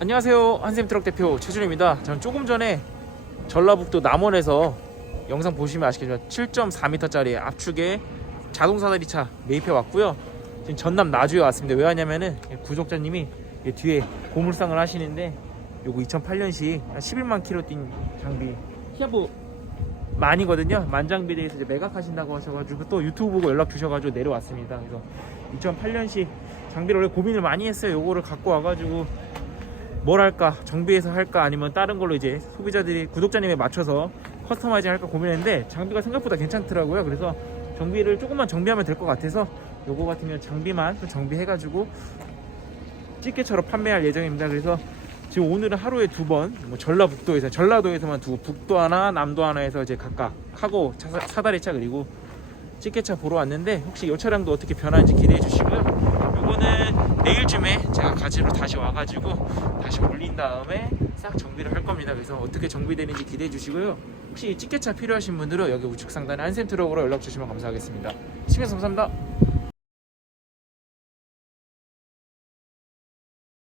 안녕하세요. 한샘 트럭 대표 최준입니다. 저는 조금 전에 전라북도 남원에서 영상 보시면 아시겠지만 7.4m짜리 압축의 자동 사다리차 매입해 왔고요. 지금 전남 나주에 왔습니다. 왜 왔냐면은 구독자님이 이 뒤에 고물상을 하시는데 요거 2008년식 11만 킬로 뛴 장비 히아브 만이거든요. 만장비에 대해서 이제 매각하신다고 하셔가지고 또 유튜브 보고 연락 주셔가지고 내려왔습니다. 그래서 2008년식 장비를 원래 고민을 많이 했어요. 요거를 갖고 와가지고 뭘 할까 정비해서 할까 아니면 다른 걸로 이제 소비자들이 구독자님에 맞춰서 커스터마이징 할까 고민했는데 장비가 생각보다 괜찮더라고요. 그래서 정비를 조금만 정비하면 될 것 같아서 요거 같은 경우 장비만 좀 정비해가지고 찌개처럼 판매할 예정입니다. 그래서 지금 오늘은 하루에 두 번 뭐 전라북도에서 전라도에서만 두고 북도 하나 남도 하나에서 이제 각각 카고 차- 사다리차 그리고 찌개차 보러 왔는데 혹시 이 차량도 어떻게 변하는지 기대해 주시고요 가지러 다시 와가지고 다시 올린 다음에 싹 정비를 할 겁니다. 그래서 어떻게 정비되는지 기대해 주시고요. 혹시 찌개차 필요하신 분들은 여기 우측 상단에 한샘 트럭으로 연락 주시면 감사하겠습니다. 시청해주셔서 감사합니다.